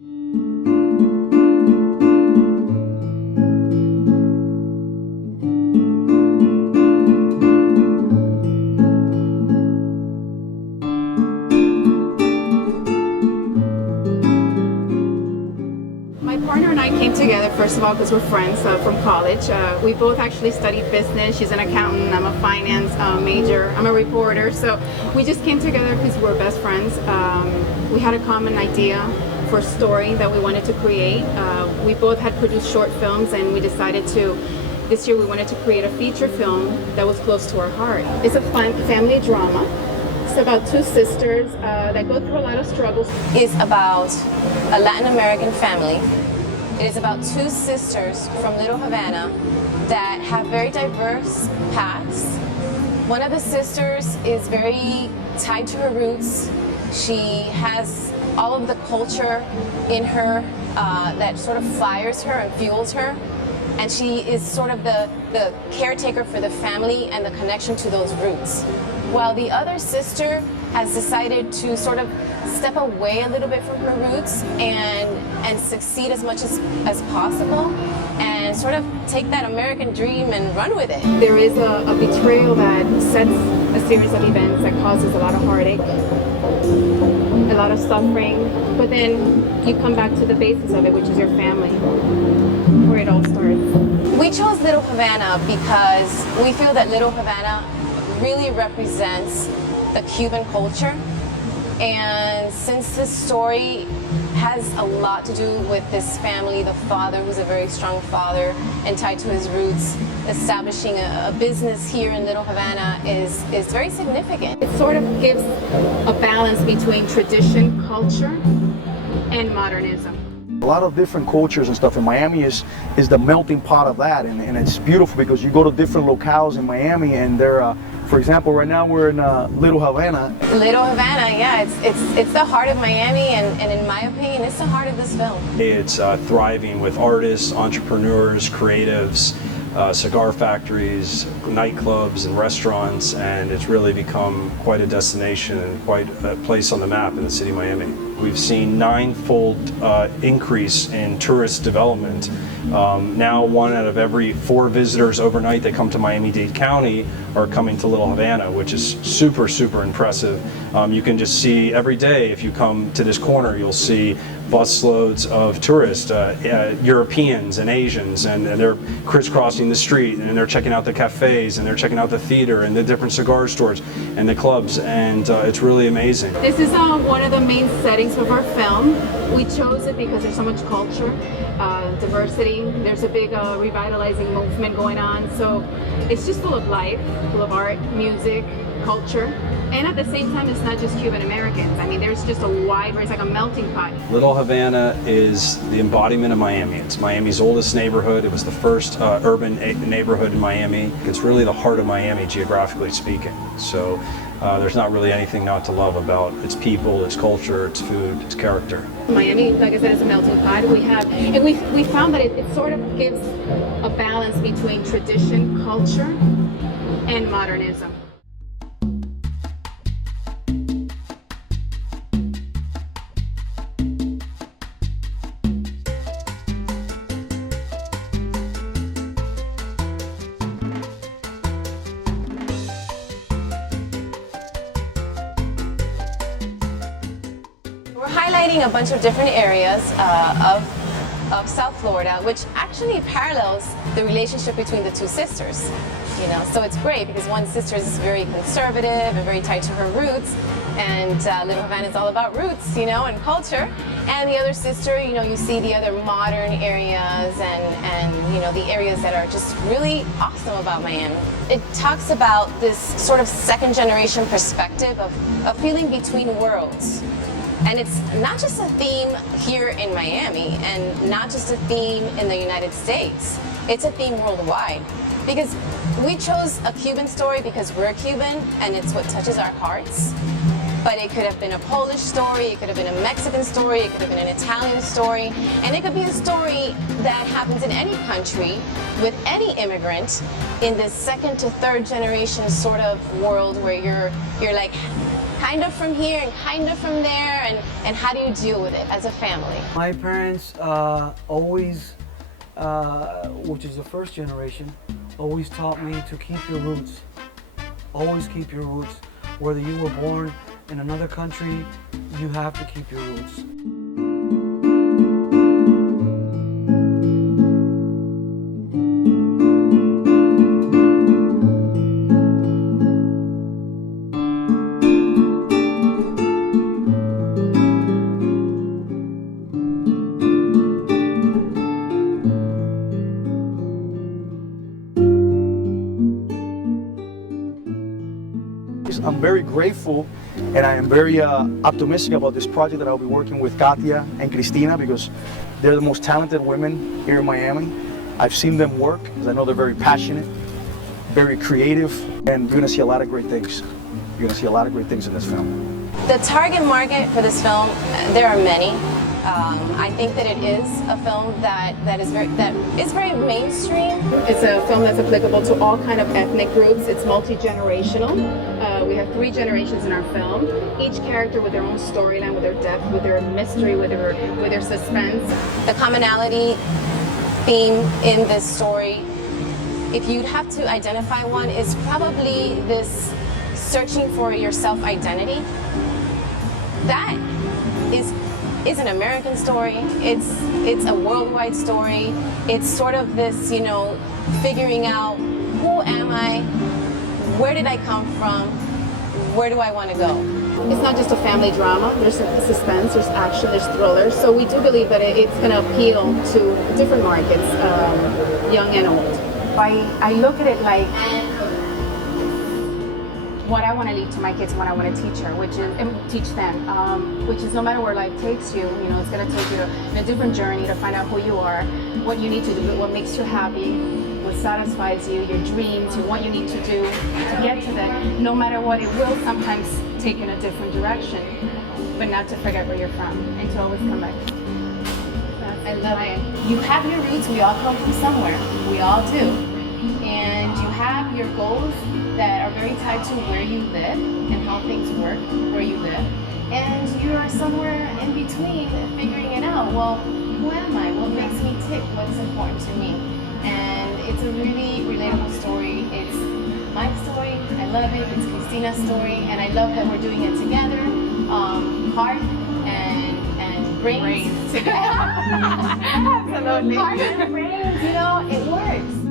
My partner and I came together, first of all, because we're friends from college. We both actually studied business. She's an accountant, I'm a finance major, I'm a reporter. So we just came together because we're best friends. We had a common idea for a story that we wanted to create. We both had produced short films, and we decided this year we wanted to create a feature film that was close to our heart. It's a fun family drama. It's about two sisters that go through a lot of struggles. It's about a Latin American family. It is about two sisters from Little Havana that have very diverse paths. One of the sisters is very tied to her roots. She has all of the culture in her that sort of fires her and fuels her. And she is sort of the caretaker for the family and the connection to those roots. While the other sister has decided to sort of step away a little bit from her roots and succeed as much as possible and sort of take that American dream and run with it. There is a betrayal that sets a series of events that causes a lot of heartache, a lot of suffering, but then you come back to the basis of it, which is your family, where it all starts. We chose Little Havana because we feel that Little Havana really represents the Cuban culture, and since this story has a lot to do with this family, the father who's a very strong father and tied to his roots, establishing a business here in Little Havana is very significant. It sort of gives a balance between tradition, culture, and modernism. A lot of different cultures and stuff, and Miami is the melting pot of that, and it's beautiful because you go to different locales in Miami, and they're for example, right now we're in Little Havana. Little Havana, yeah, it's the heart of Miami, and in my opinion, it's the heart of this film. It's thriving with artists, entrepreneurs, creatives, cigar factories, nightclubs, and restaurants, and it's really become quite a destination and quite a place on the map in the city of Miami. We've seen ninefold increase in tourist development. Now 1 out of every 4 visitors overnight that come to Miami-Dade County are coming to Little Havana, which is super, super impressive. You can just see every day, if you come to this corner, you'll see busloads of tourists, Europeans and Asians, and they're crisscrossing the street, and they're checking out the cafes, and they're checking out the theater, and the different cigar stores, and the clubs, and it's really amazing. This is one of the main settings of our film. We chose it because there's so much culture, diversity. There's a big revitalizing movement going on, so it's just full of life, full of art, music, culture. And at the same time, it's not just Cuban Americans. I mean, there's just a wide, it's like a melting pot. Little Havana is the embodiment of Miami. It's Miami's oldest neighborhood. It was the first urban neighborhood in Miami. It's really the heart of Miami, geographically speaking. So there's not really anything not to love about its people, its culture, its food, its character. Miami, like I said, is a melting pot. We found that it sort of gives a balance between tradition, culture, and modernism. We're highlighting a bunch of different areas of South Florida, which actually parallels the relationship between the two sisters. You know, so it's great because one sister is very conservative and very tied to her roots, and Little Havana is all about roots, you know, and culture. And the other sister, you know, you see the other modern areas and you know, the areas that are just really awesome about Miami. It talks about this sort of second generation perspective of feeling between worlds. And it's not just a theme here in Miami and not just a theme in the United States. It's a theme worldwide. Because we chose a Cuban story because we're Cuban and it's what touches our hearts. But it could have been a Polish story, it could have been a Mexican story, it could have been an Italian story, and it could be a story that happens in any country with any immigrant in this second to third generation sort of world where you're like kind of from here and kind of from there, and how do you deal with it as a family? My parents always, which is the first generation, always taught me to keep your roots. Always keep your roots. Whether you were born in another country, you have to keep your roots. I'm very grateful and I am very optimistic about this project that I'll be working with Katia and Cristina, because they're the most talented women here in Miami. I've seen them work because I know they're very passionate, very creative, and you're going to see a lot of great things. You're going to see a lot of great things in this film. The target market for this film, there are many. I think that it is a film that is very mainstream. It's a film that's applicable to all kind of ethnic groups. It's multi-generational. We have 3 generations in our film, each character with their own storyline, with their depth, with their mystery, with their suspense. The commonality theme in this story, if you'd have to identify one, is probably this searching for your self-identity. That is an American story. It's a worldwide story. It's sort of this, you know, figuring out, who am I? Where did I come from? Where do I want to go? It's not just a family drama. There's suspense, there's action, there's thriller. So we do believe that it's going to appeal to different markets, young and old. I look at it like what I want to leave to my kids, what I want to teach them, which is no matter where life takes you, you know, it's going to take you on a different journey to find out who you are, what you need to do, what makes you happy, what satisfies you, your dreams, and what you need to do to get to that. No matter what, it will sometimes take you in a different direction, but not to forget where you're from and to always come back. I love it. You have your roots. We all come from somewhere. We all do. And you have your goals that are very tied to where you live and how things work where you live. And you are somewhere in between figuring it out. Well, who am I? What makes me tick? What's important to me? And it's a really relatable story. It's my story. I love it. It's Cristina's story. And I love that we're doing it together. Heart and brains together. Absolutely. Heart and brains, you know, it works.